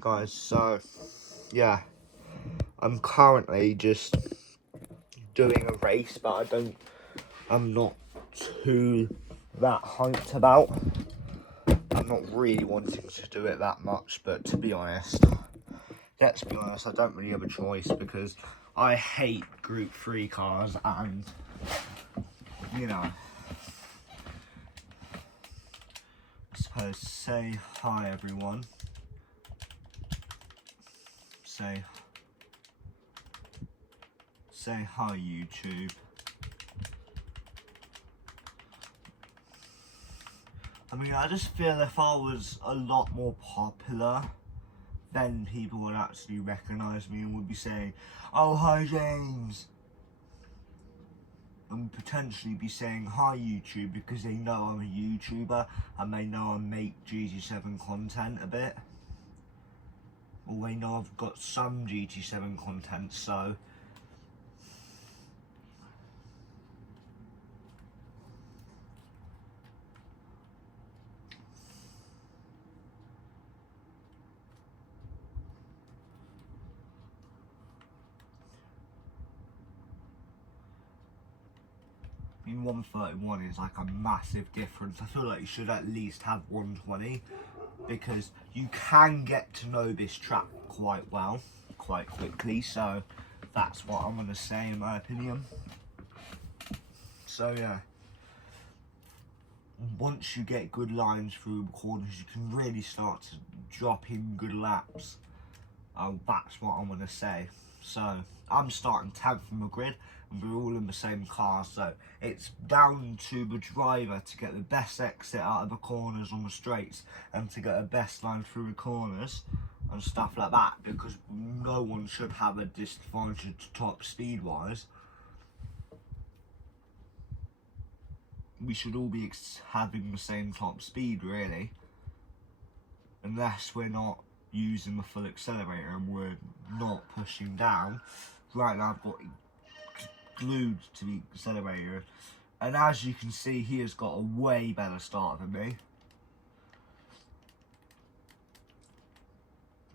Guys, so yeah, I'm currently just doing a race, but I'm not too that hyped about. I'm not really wanting to do it that much, but to be honest, let's be honest, I don't really have a choice because I hate Group 3 cars and, you know, I suppose say hi everyone. Say hi YouTube. I mean, I just feel if I was a lot more popular, then people would actually recognise me and would be saying, "Oh, hi James," and potentially be saying hi YouTube because they know I'm a YouTuber and they know I make Gt7 content a bit, or they know I've got some Gt7 content, so I mean 131 is like a massive difference. I feel like you should at least have 120 because you can get to know this track quite well, quite quickly, so that's what I'm going to say in my opinion. So yeah, once you get good lines through the corners, you can really start to drop in good laps. That's what I'm going to say. So I'm starting 10th from the grid and we're all in the same car, so it's down to the driver to get the best exit out of the corners on the straights and to get the best line through the corners and stuff like that, because no one should have a disadvantage top speed wise. We should all be having the same top speed really, unless we're not using the full accelerator and we're not pushing down. Right now I've got glued to the accelerator, and as you can see he has got a way better start than me.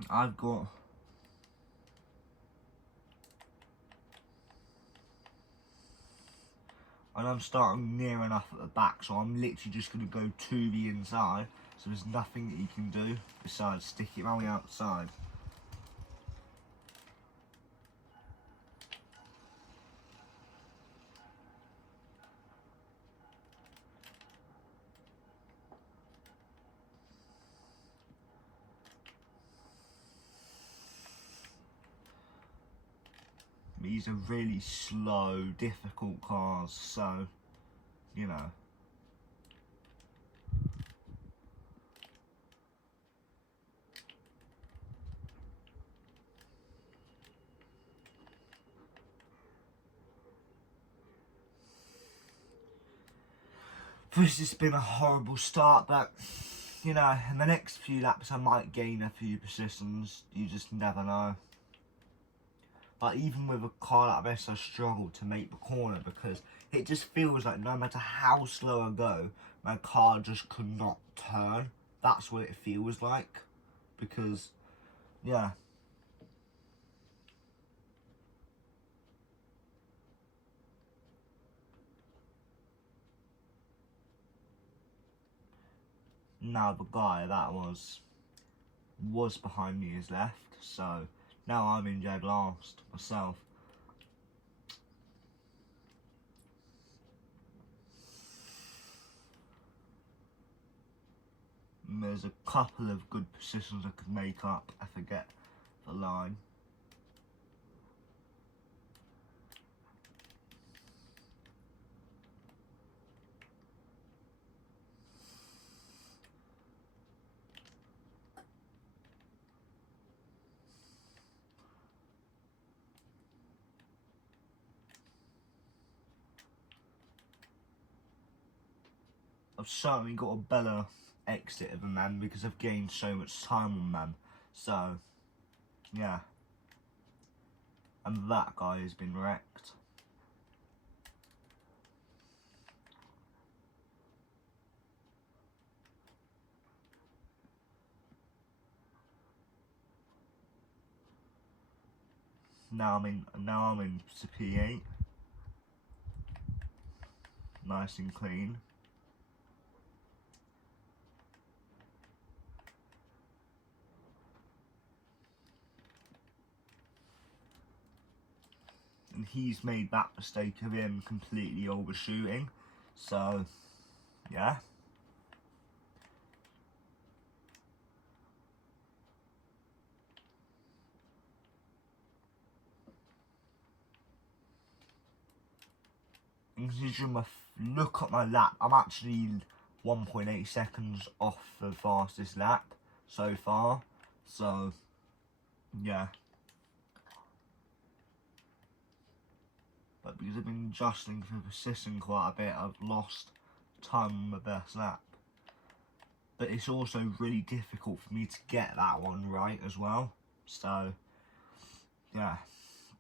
I'm starting near enough at the back, so I'm literally just going to go to the inside, so there's nothing that you can do besides stick it around the outside. These are really slow, difficult cars, so, you know. This has been a horrible start, but, you know, in the next few laps I might gain a few positions. You just never know. But even with a car like this, I struggle to make the corner because it just feels like no matter how slow I go, my car just could not turn. That's what it feels like. Because, yeah. Now the guy that was behind me is left, so now I'm in dead last myself. And there's a couple of good positions I could make up if I get the line. I've certainly got a better exit of a man because I've gained so much time on man. So, yeah. And that guy has been wrecked. Now I'm in to P8. Nice and clean. And he's made that mistake of him completely overshooting. So, yeah. Considering look at my lap, I'm actually 1.8 seconds off the fastest lap so far. So, yeah. But because I've been adjusting for persisting quite a bit, I've lost time on the best lap. But it's also really difficult for me to get that one right as well. So, yeah.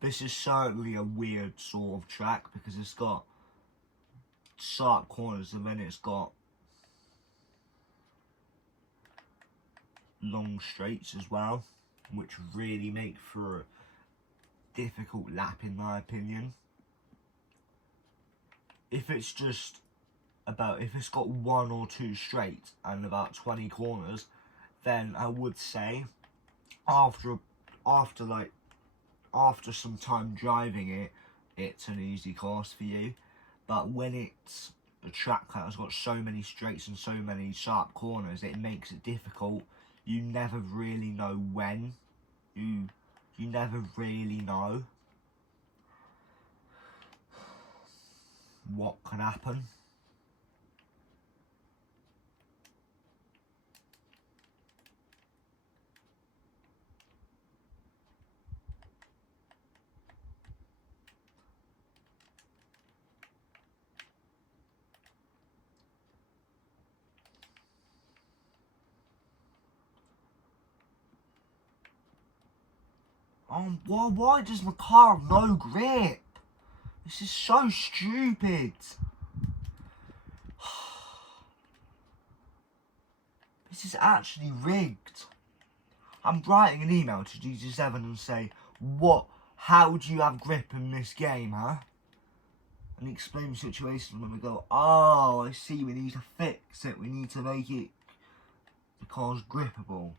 This is certainly a weird sort of track because it's got sharp corners and then it's got long straights as well, which really make for a difficult lap in my opinion. If it's just if it's got 1 or 2 straights and about 20 corners, then I would say after some time driving it, it's an easy course for you. But when it's a track that has got so many straights and so many sharp corners, it makes it difficult. You never really know when. You never really know what can happen. Why does my car have no grip? This is so stupid. This is actually rigged. I'm writing an email to Gt7 and say, how do you have grip in this game, huh? And explain the situation when we go, oh, I see, we need to fix it. We need to make it the car's grippable.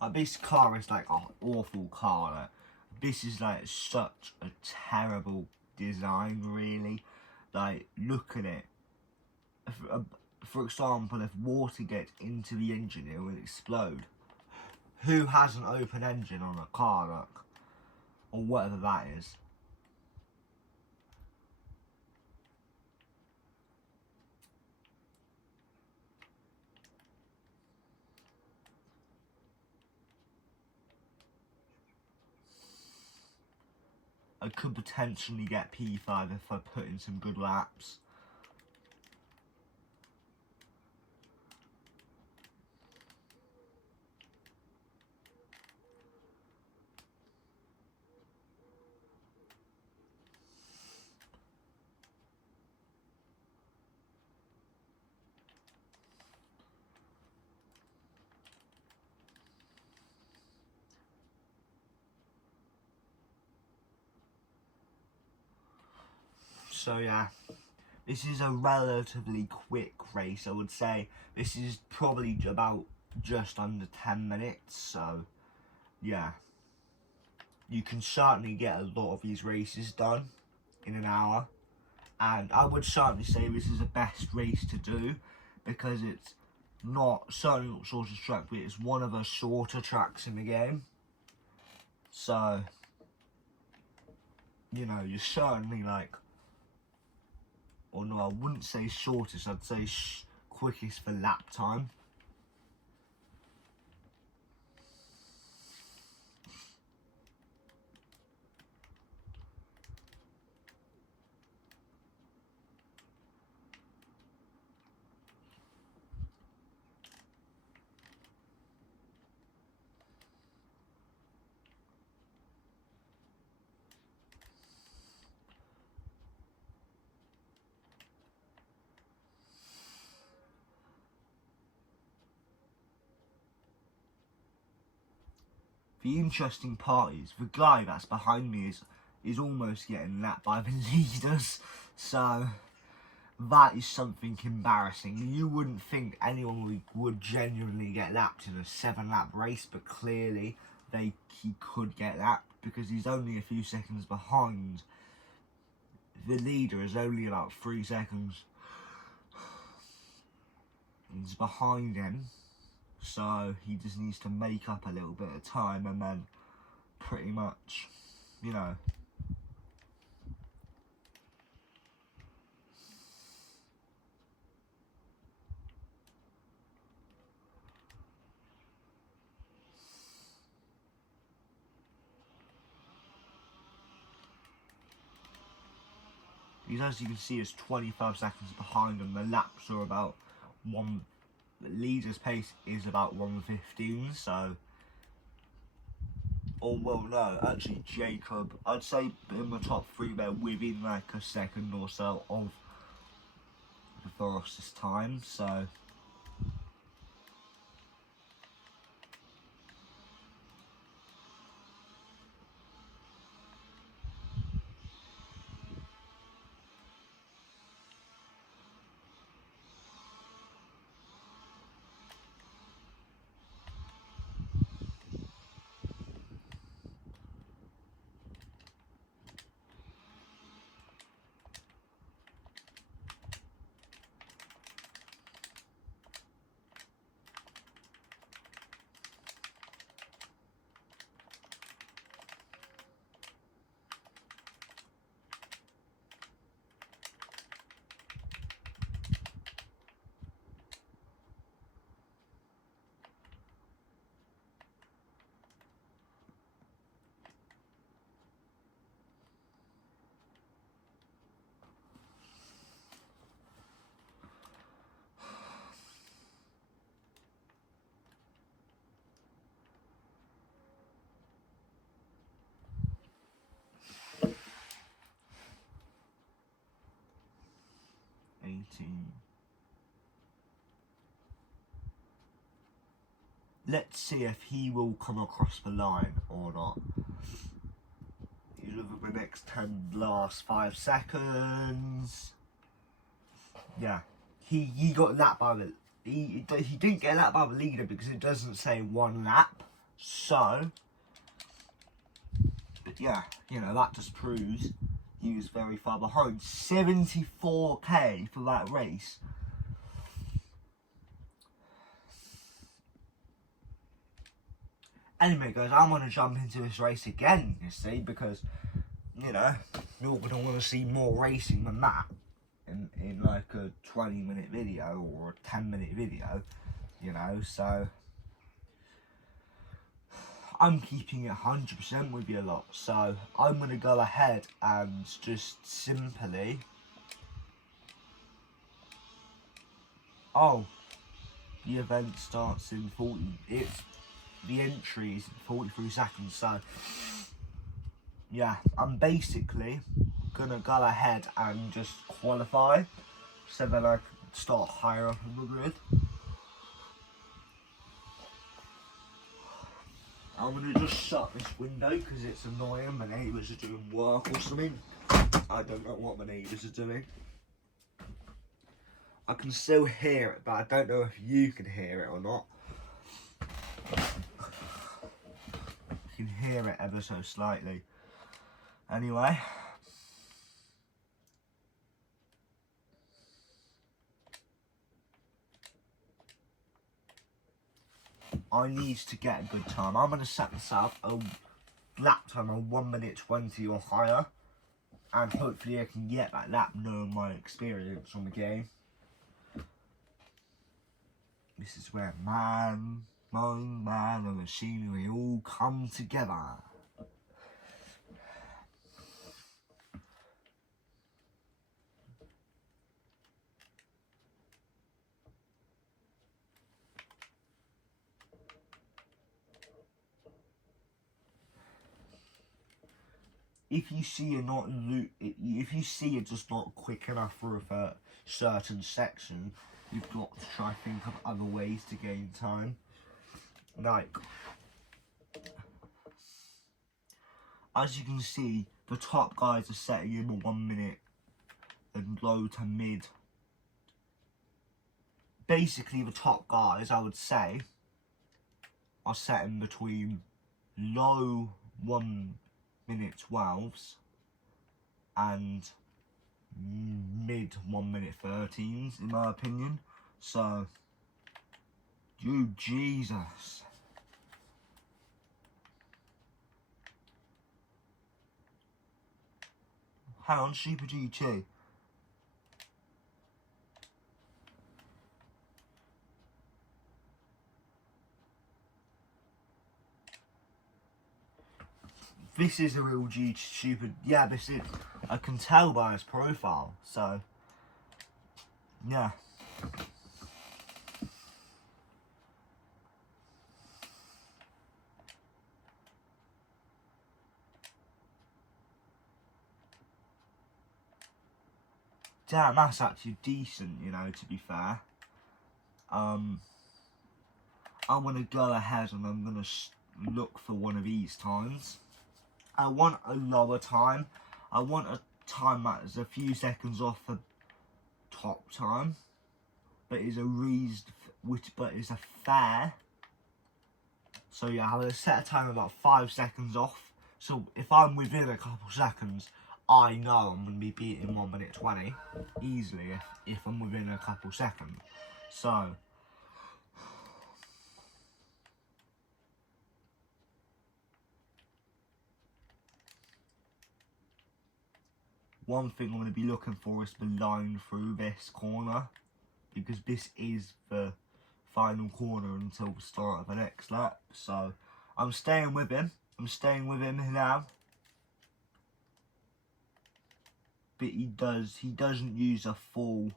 Like, this car is like an awful car. Like, this is like such a terrible design, really. Like, look at it. For example, if water gets into the engine, it will explode. Who has an open engine on a car, like, or whatever that is? I could potentially get P5 if I put in some good laps. So yeah, this is a relatively quick race, I would say. This is probably about just under 10 minutes, so yeah. You can certainly get a lot of these races done in an hour. And I would certainly say this is the best race to do because it's certainly not shortest track, but it's one of the shorter tracks in the game. So, you know, you're certainly like, or no, I wouldn't say shortest, I'd say quickest for lap time. the interesting part is the guy that's behind me is almost getting lapped by the leaders. So that is something embarrassing. You wouldn't think anyone would genuinely get lapped in a 7-lap race, but clearly he could get lapped because he's only a few seconds behind. The leader is only about 3 seconds. He's behind him, so he just needs to make up a little bit of time and then pretty much, you know, because as you can see, is 25 seconds behind, and the laps are about the leader's pace is about 1:15. So, or well, no, actually, Jacob, I'd say in the top 3, they're within like a second or so of the fastest time. So. Let's see if he will come across the line or not. He's over the next 10 last 5 seconds. Yeah, he got lapped by the he didn't get lapped by the leader because it doesn't say 1 lap. So, but yeah, you know, that just proves he was very far behind. 74k for that race. Anyway, guys, I'm going to jump into this race again, you see, because, you know, you're going to want to see more racing than that in like a 20-minute video or a 10-minute video, you know, so I'm keeping it 100% with you lot. So I'm going to go ahead and just simply, the event starts in 40, the entry is 43 seconds, so yeah, I'm basically gonna go ahead and just qualify so that I can start higher up in the grid. I'm gonna just shut this window because it's annoying. My neighbours are doing work or something. I don't know what my neighbours are doing. I can still hear it, but I don't know if you can hear it or not. You can hear it ever so slightly. Anyway, I need to get a good time. I'm going to set myself a lap time of 1:20 or higher, and hopefully I can get that lap knowing my experience on the game. This is where man, mind, man and machinery all come together. If you see you're just not quick enough for a certain section, you've got to try to think of other ways to gain time. Like, as you can see, the top guys are setting in 1 minute and low to mid. Basically, the top guys, I would say, are setting between low 1 minute 12s and mid 1 minute 13s, in my opinion. So, you Jesus. Hang on, Super GT. This is a real G Super. Yeah, this is. I can tell by his profile. So, yeah. Damn, that's actually decent, you know, to be fair. I want to go ahead and I'm going to look for one of these times. I want a lower time. I want a time that is a few seconds off the top time, but is a but is a fair. So yeah, I'm going to set a time about 5 seconds off. So if I'm within a couple seconds, I know I'm going to be beating 1 minute 20 easily if I'm within a couple seconds. So one thing I'm going to be looking for is the line through this corner, because this is the final corner until the start of the next lap. So I'm staying with him. I'm staying with him now. But he doesn't use a full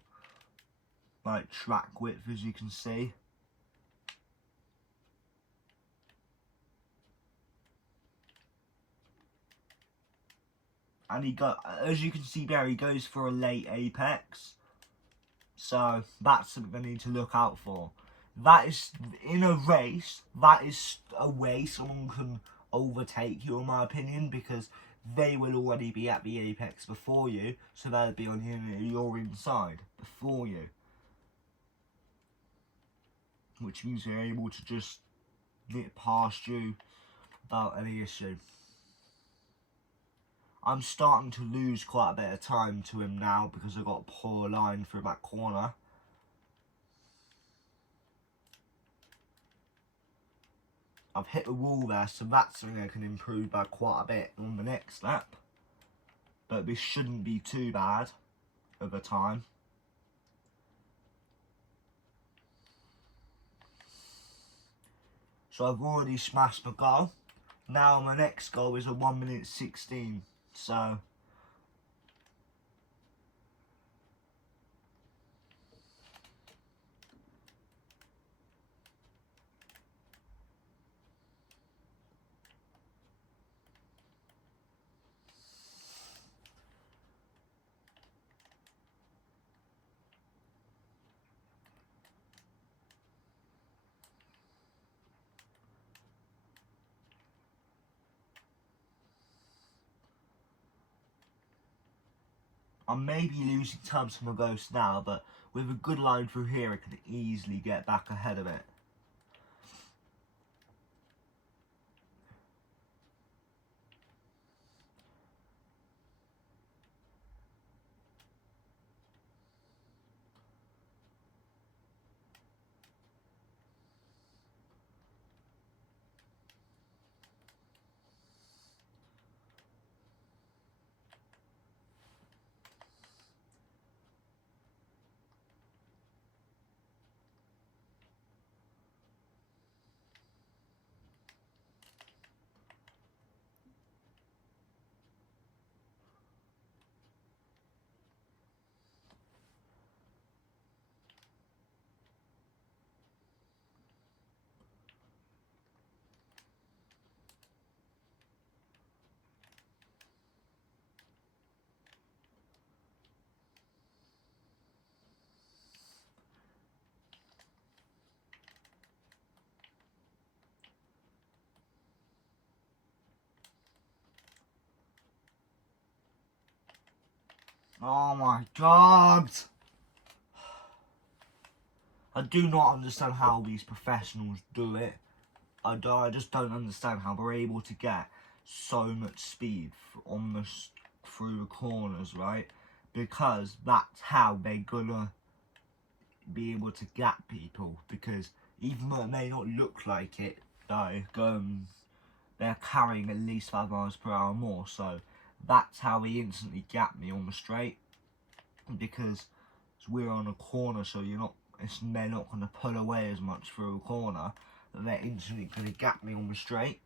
like track width, as you can see. And as you can see there, he goes for a late apex. So that's something I need to look out for. That is, in a race, that is a way someone can overtake you, in my opinion, because they will already be at the apex before you, so they'll be on your inside before you. Which means they're able to just nip past you without any issue. I'm starting to lose quite a bit of time to him now because I got a poor line through that corner. I've hit the wall there, so that's something I can improve by quite a bit on the next lap. But this shouldn't be too bad over time. So I've already smashed my goal. Now my next goal is a 1 minute 16. So I may be losing time to my ghost now, but with a good line through here I can easily get back ahead of it. Oh my god! I do not understand how these professionals do it. I just don't understand how they're able to get so much speed on the through the corners, right? Because that's how they're gonna be able to gap people. Because even though it may not look like it, like they're carrying at least 5 miles per hour more. So that's how they instantly gap me on the straight. Because we're on a corner, so they're not going to pull away as much through a corner. That they're instantly going to gap me on the straight.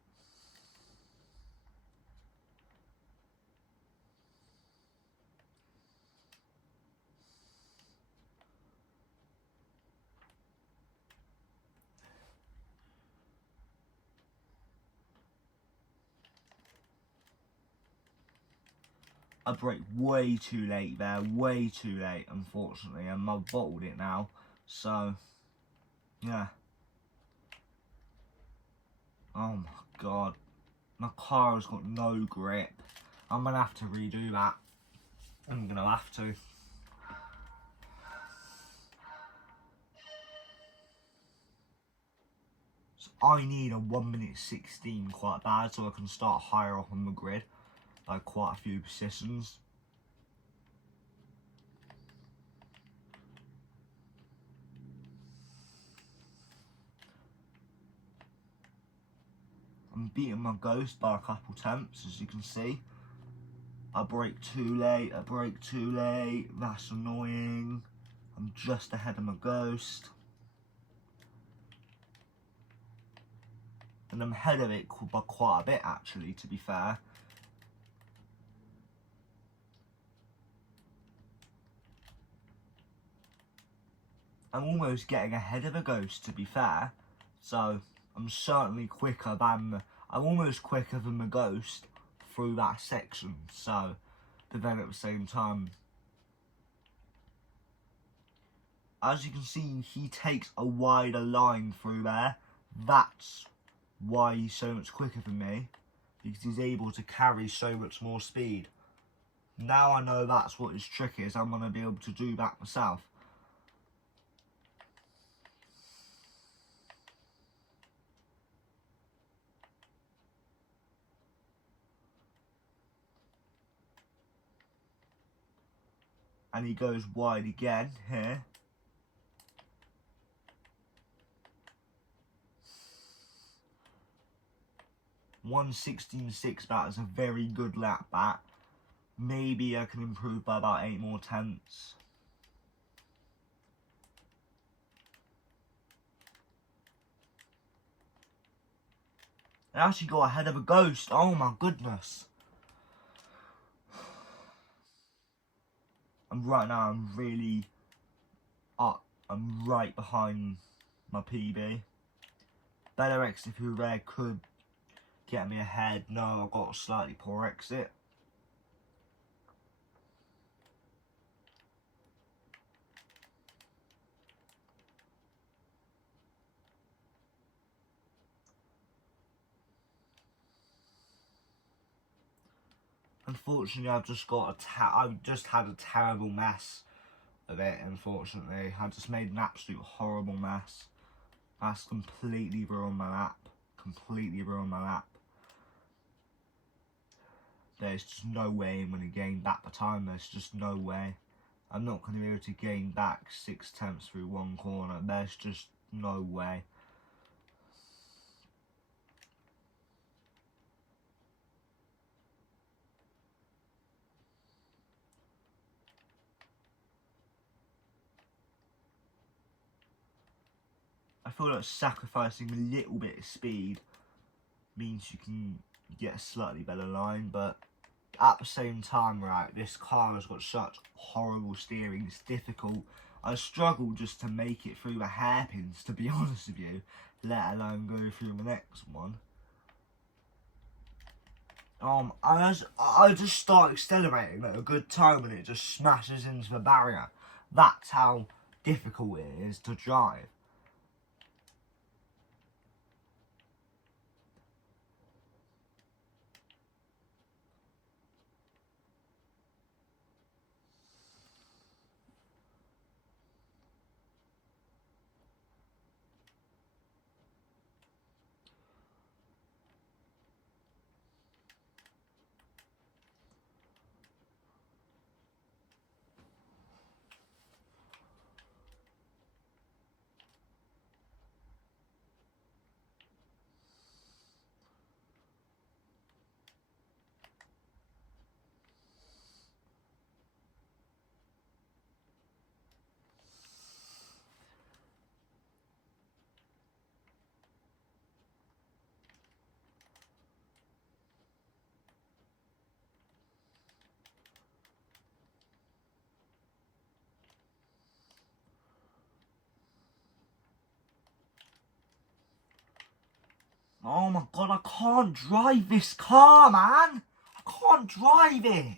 I brake way too late there, way too late, unfortunately, and I've bottled it now. So, yeah. Oh my god. My car has got no grip. I'm going to have to redo that. I'm going to have to. So I need a 1:16 quite bad so I can start higher up on the grid. Like quite a few positions. I'm beating my ghost by a couple tenths, as you can see. I brake too late, that's annoying. I'm just ahead of my ghost. And I'm ahead of it by quite a bit actually, to be fair. I'm almost getting ahead of a ghost, to be fair. So, I'm certainly quicker than, I'm almost quicker than the ghost through that section. So, but then at the same time, as you can see, he takes a wider line through there. That's why he's so much quicker than me, because he's able to carry so much more speed. Now I know that's what his trick is, I'm going to be able to do that myself. And he goes wide again here. .1:16.6, that is a very good lap back. Maybe I can improve by about 8 more tenths. I actually got ahead of a ghost, oh my goodness. And right now I'm really up, I'm right behind my PB. Better exit through there could get me ahead. No, I've got a slightly poor exit. Unfortunately, I've just had a terrible mess of it. Unfortunately, I just made an absolute horrible mess. That's completely ruined my lap. Completely ruined my lap. There's just no way I'm going to gain back the time. There's just no way. I'm not going to be able to gain back 6 tenths through one corner. There's just no way. I feel like sacrificing a little bit of speed means you can get a slightly better line, but at the same time, right, this car has got such horrible steering, it's difficult. I struggle just to make it through the hairpins, to be honest with you, let alone go through the next one. I just start accelerating at a good time and it just smashes into the barrier. That's how difficult it is to drive. Oh my god, I can't drive this car, man. I can't drive it.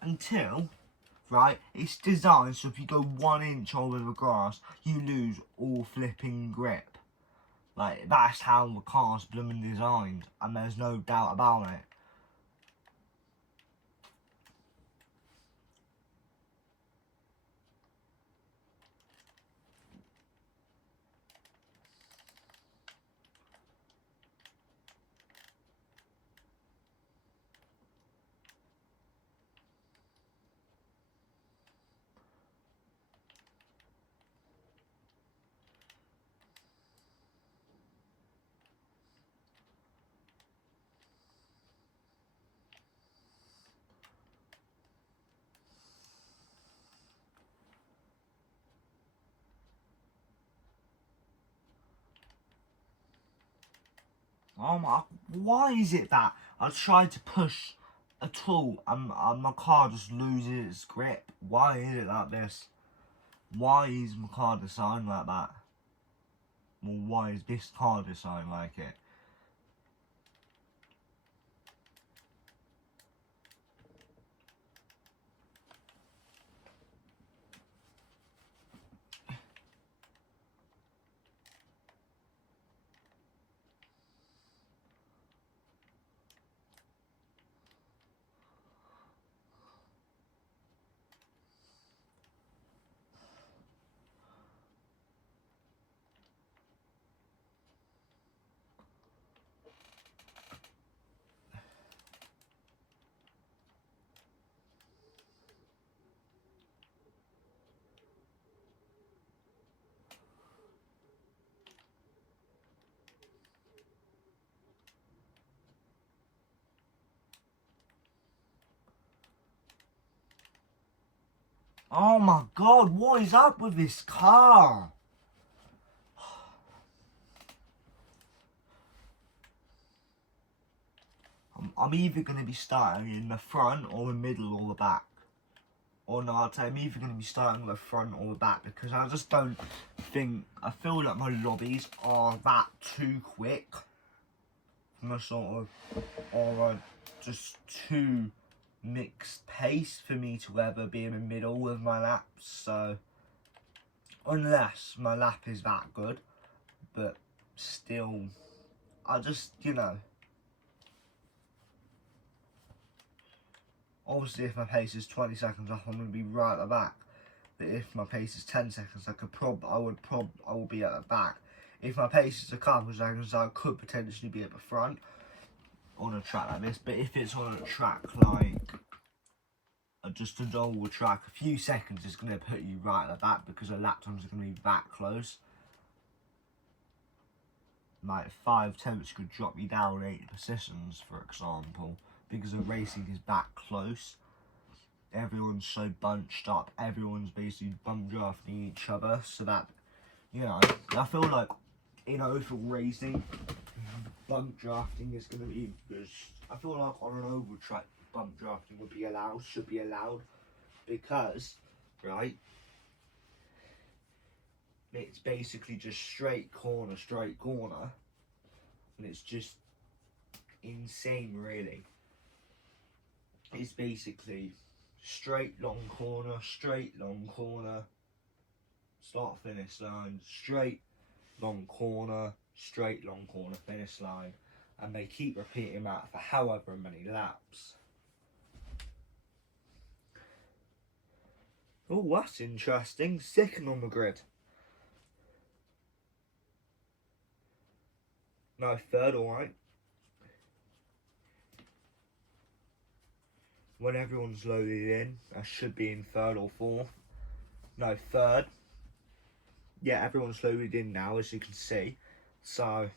Until, right, it's designed so if you go 1 inch over the grass, you lose all flipping grip. Like, that's how the car's blooming designed, and there's no doubt about it. Oh my, why is it that I try to push a tool and my car just loses its grip? Why is it like this? Why is my car designed like that? Well, why is this car designed like it? Oh my god, what is up with this car? I'm either going to be starting in the front or the middle or the back. Or no, I'll tell you, I'm either going to be starting with the front or the back, because I just don't think, I feel like my lobbies are that too quick. From a sort of, or just too mixed pace for me to ever be in the middle with my laps. So, unless my lap is that good, but still, I just, you know. Obviously, if my pace is 20 seconds off, I'm going to be right at the back. But if my pace is 10 seconds, I will be at the back. If my pace is a couple of seconds, I could potentially be at the front on a track like this. But if it's on a track like just a normal track, a few seconds is going to put you right at the back, because the lap times are going to be that close. Like 5 tenths could drop you down 8 positions, for example, because the racing is that close. Everyone's so bunched up, everyone's basically bum drafting each other, so that, you know, I feel like in oval racing, bump drafting is going to be, I feel like on an oval track, bump drafting should be allowed, because, right, it's basically just straight corner, and it's just insane, really. It's basically straight long corner, start finish line, straight long corner, finish line, and they keep repeating that for however many laps. Oh, that's interesting. Second on the grid. No, third, alright. When everyone's loaded in, I should be in third or fourth. No, third. Yeah, everyone's loaded in now, as you can see. So,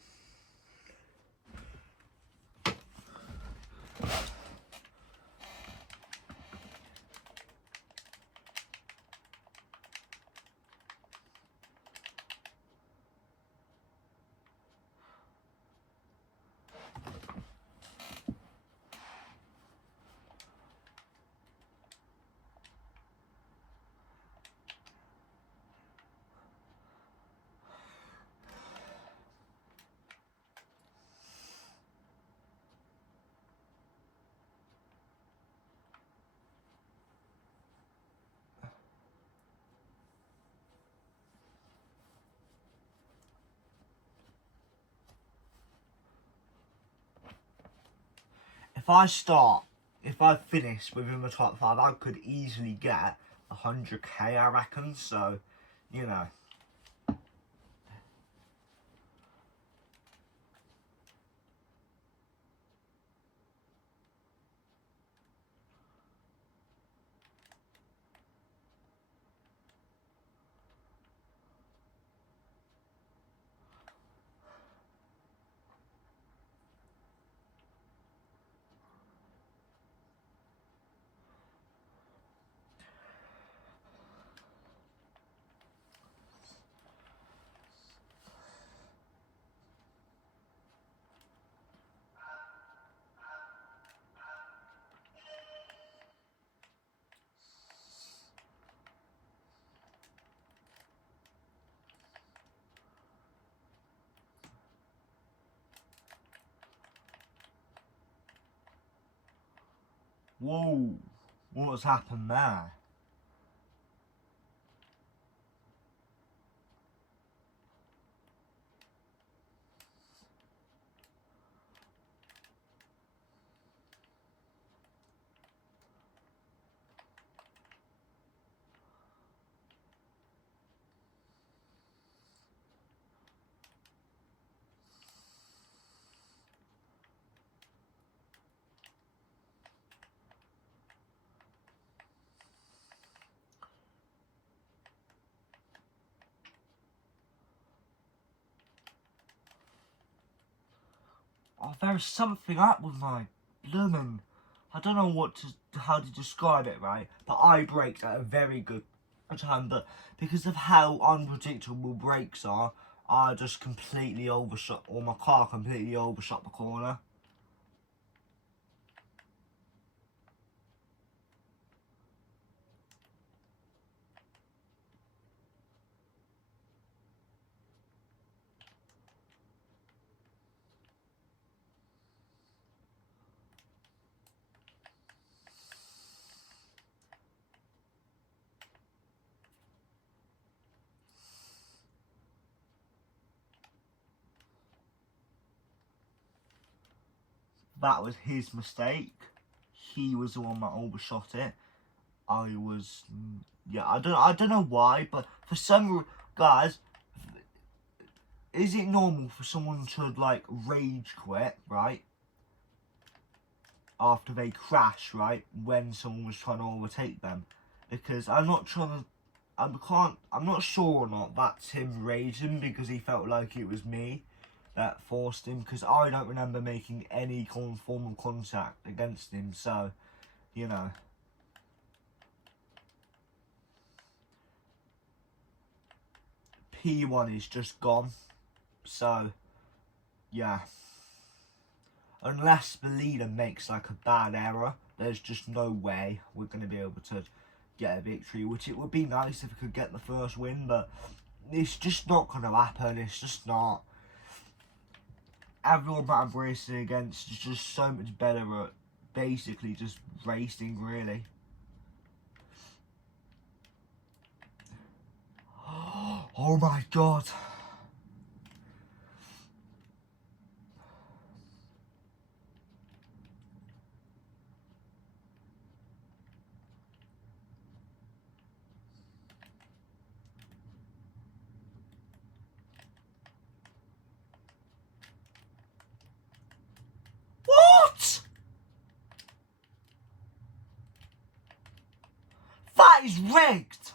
if I finish within the top 5, I could easily get 100k, I reckon. So, you know. Whoa, what's happened there? Oh, there's something up with my bloomin'. I don't know how to describe it, right? But I braked at a very good time, but because of how unpredictable brakes are, I just completely overshot, or my car completely overshot the corner. That was his mistake. He was the one that overshot it. I was, yeah, I don't know why, but for some guys, is it normal for someone to like rage quit, right? After they crash, right? When someone was trying to overtake them, because I'm not not sure or not that's him raging because he felt like it was me that forced him, because I don't remember making any form of contact against him, so, you know. P1 is just gone, so, yeah. Unless the leader makes like a bad error, there's just no way we're going to be able to get a victory, which it would be nice if we could get the first win, but it's just not going to happen. It's just not. Everyone that I'm racing against is just so much better at basically just racing, really. Oh my god. What? That is rigged.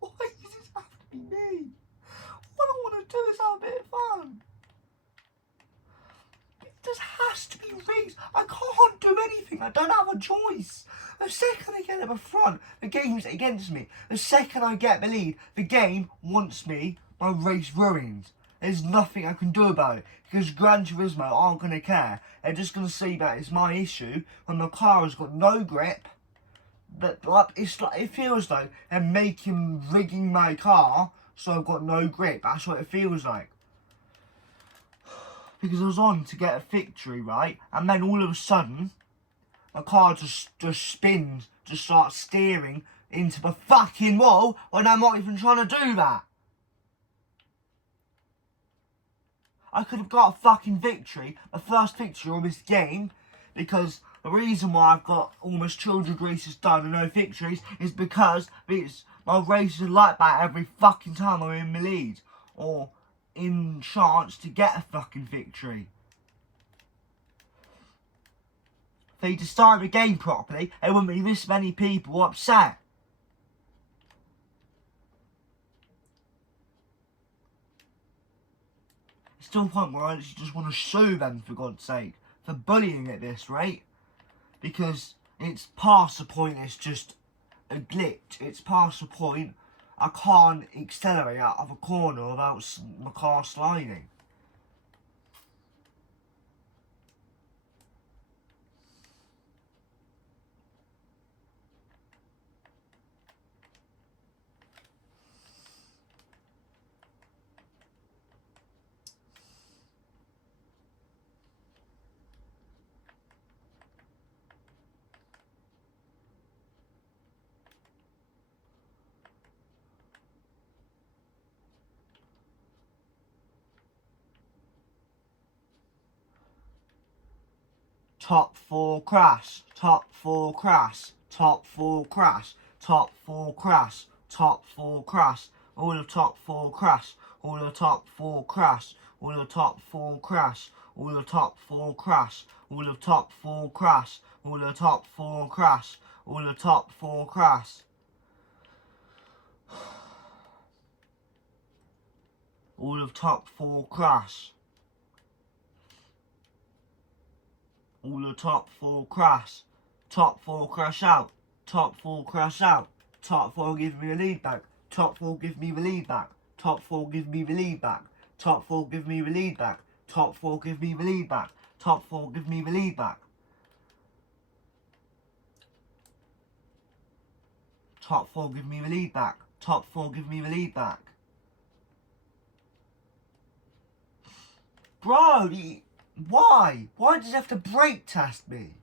Why does this have to be me? What I want to do is have a bit of fun. It just has to be rigged. I can't do anything. I don't have a choice. The second I get at the front, the game's against me. The second I get the lead, the game wants me, my race ruined. There's nothing I can do about it, because Gran Turismo aren't going to care. They're just going to see that it's my issue when the car has got no grip. But it feels like they're rigging my car so I've got no grip. That's what it feels like. Because I was on to get a victory, right? And then all of a sudden, my car just spins, just starts steering into the fucking wall when I'm not even trying to do that. I could have got a fucking victory, the first victory of this game, because the reason why I've got almost 200 races done and no victories is because my races are like that every fucking time I'm in the lead, or in chance to get a fucking victory. If they just started the game properly, there wouldn't be this many people upset. It's to a point where I just want to sue them, for God's sake, for bullying at this rate. Because it's past the point, it's just a glitch. It's past the point I can't accelerate out of a corner without my car sliding. Top 4 crash, top 4 crash, top 4 crash, top 4 crash, top 4 crash, all the top 4 crash, all the top 4 crash, all the top 4 crash, all the top 4 crash, all the top 4 crash, all the top 4 crash, all the top 4 crash. All of top 4 crash. All the top 4 crash. Top 4 crash out. Top 4 crash out. Top 4 give me a lead back. Top 4 give me the lead back. Top 4 give me the lead back. Top 4 give me the lead back. Top 4 give me the lead back. Top 4 give me the lead back. Top 4 give me the lead back. Top 4 give me the lead back. Bro, why? Why does he have to brake test me?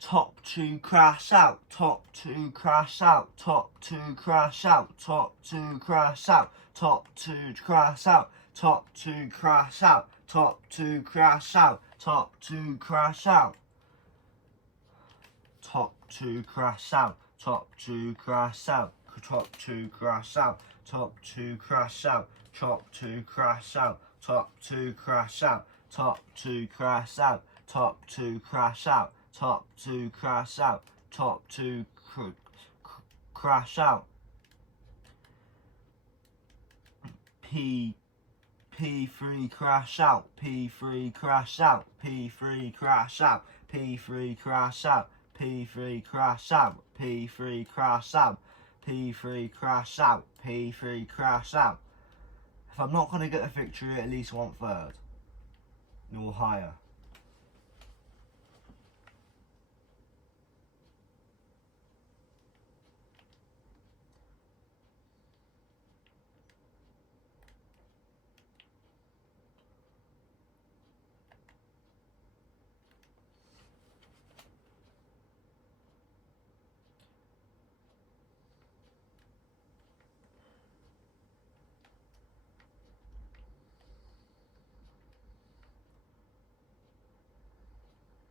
Top 2 crash out, top 2 crash out, top 2 crash out, top 2 crash out, top 2 crash out, top 2 crash out, top 2 crash out, top 2 crash out, top 2 crash out, top 2 crash out, top 2 crash out, top 2 crash out, top 2 crash out, top 2 crash out, top 2 crash out, top 2 crash out, top 2 crash out, top 2 crash out. P3 crash out, P3 crash out, P3 crash out, P3 crash out, P3 crash out, P3 crash out, P3 crash out, P3 crash out. If I'm not going to get a victory, at least 1/3 or higher.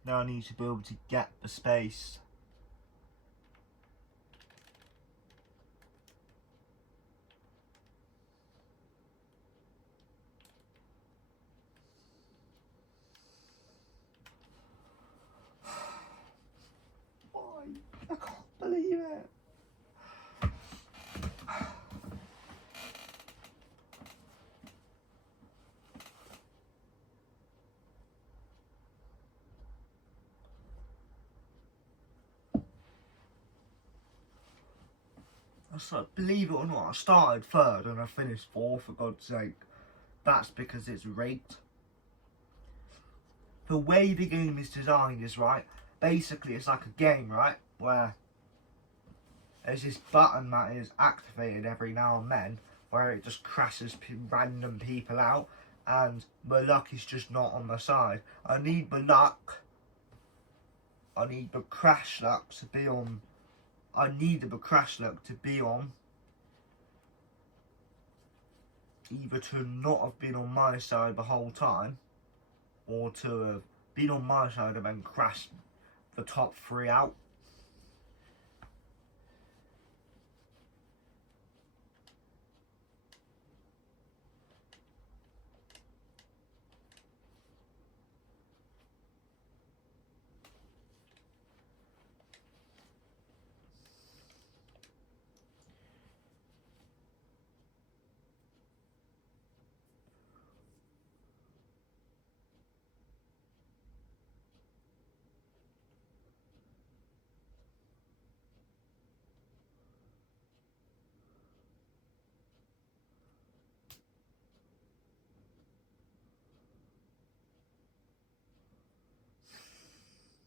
Now I need to be able to get the space. Why? I can't believe it. So, believe it or not, I started third and I finished fourth, for God's sake. That's because it's rigged. The way the game is designed is, right, basically it's like a game, right, where there's this button that is activated every now and then, where it just crashes random people out, and my luck is just not on my side. I need my luck. I need the crash luck to be on. I needed the crash luck to be on. Either to not have been on my side the whole time, or to have been on my side and then crashed the top 3 out.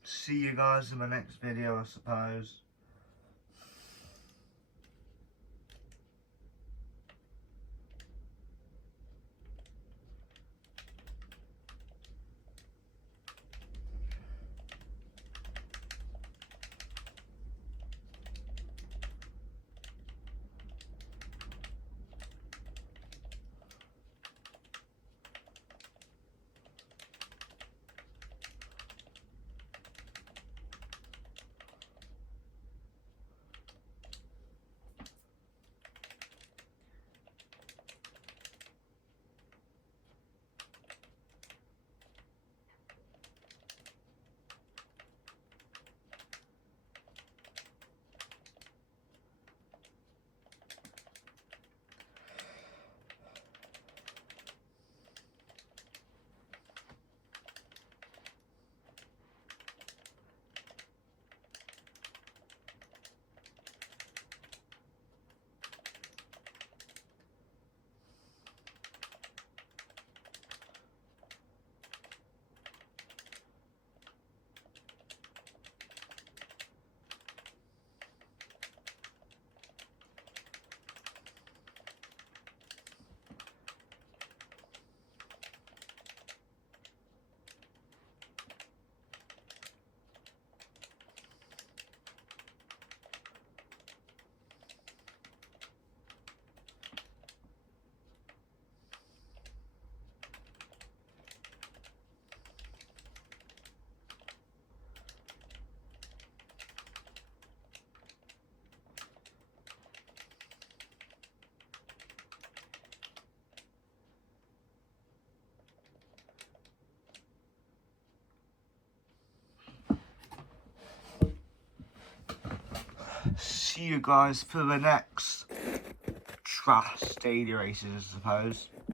See you guys in my next video, I suppose. See you guys for the next trash daily races, I suppose.